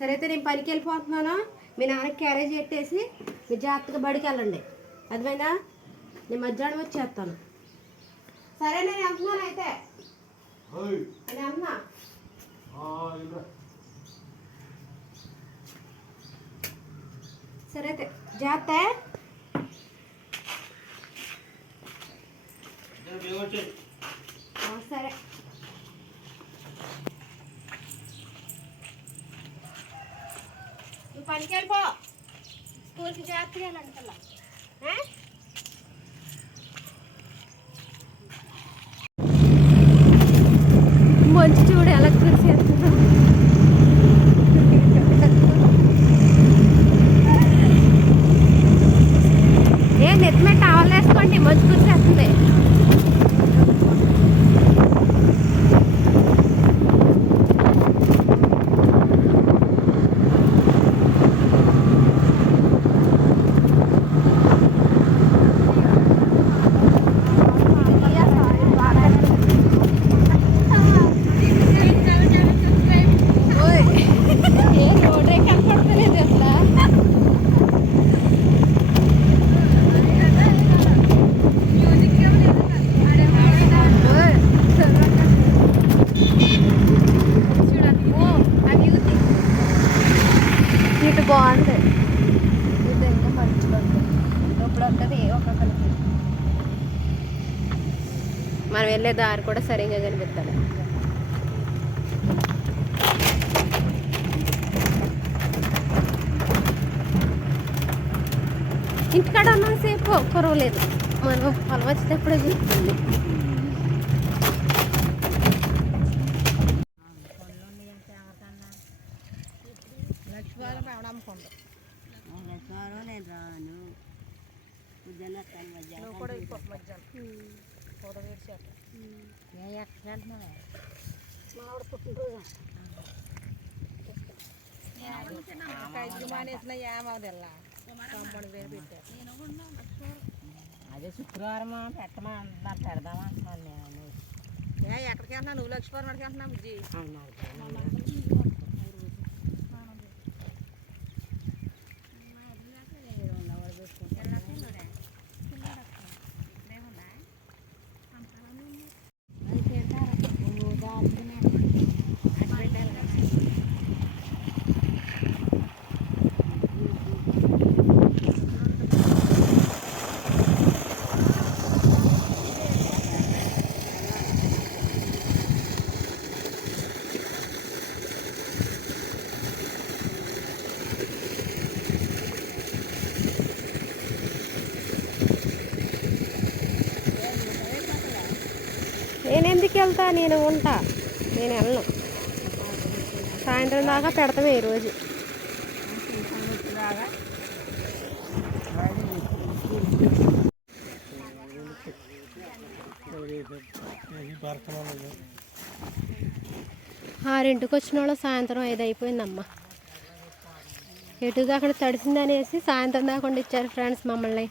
సరే అయితే నేను పనికి వెళ్ళిపోతున్నాను? మీ నాన్నకి క్యారేజ్ పెట్టేసి మీరు జాగ్రత్తగా బడికి వెళ్ళండి. అర్థమైందా? నేను మధ్యాహ్నం వచ్చేస్తాను సరే నేను వెళ్తున్నాను అయితే. నేను వెళ్తున్నా. సరే అయితే జాగ్రత్త సరే నువ్వు పనికి వెళ్ళిపో. స్కూల్కి జాగ్రత్తగా వెళ్ళంటల్లా మంచి చూడు ఎలా కురిసేస్తుందో ఏ నెత్తిమే టవల్ వేసుకోండి మంచి కురిసేస్తుంది బాగుంది ఇది ఇంకా మంచిగా ఇప్పుడు వస్తుంది ఒక్కొక్కరికి మనం వెళ్ళే దారి కూడా సరిగ్గా కనిపిస్తుంది ఇంటికాడ ఉన్నంతసేపు కురవలేదు. మనం పొలం వచ్చేటప్పుడే చూస్తుంది. అమ్ముకోండి నేను రాను. నువ్వు కూడా మధ్యాహ్నం. వేసాక నేను ఎక్కడ వెళ్తున్నావే మావిడ పుట్టినరోజు ఐదు మానేసిన ఏమవదల్లా తమ్ముడు వేరు పెట్టారు. అదే శుక్రవారం పెట్టమా? అంటున్నారు పెడదామా అంటున్నాను నేను. ఏ ఎక్కడికి వెళ్తున్నా నువ్వు లక్ష్మీవారం అడిగి వెళ్తున్నావు వెళ్తా నేను ఉంటా. నేను వెళ్ళను. సాయంత్రం దాకా పెడతామే ఈరోజు ఆరింటికి వచ్చిన వాళ్ళు సాయంత్రం ఐదు అయిపోయిందమ్మా ఎటుగా అక్కడ తడిసిందనేసి సాయంత్రం దాకా ఇచ్చారు ఫ్రెండ్స్ మమ్మల్ని.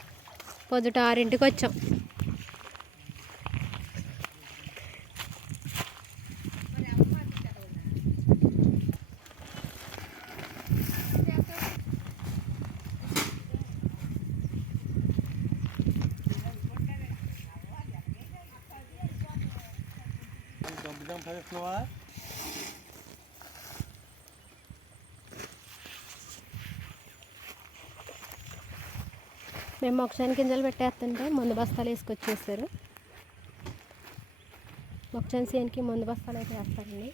పొద్దుట ఆరింటికి వచ్చాం మేము మొక్షాన్ని గింజలు పెట్టేస్తుంటే మందు బస్తాలు వేసుకొచ్చేసారు. మొక్షాన్ సీఎన్కి మందు బస్తాలు అయితే వేస్తారండి.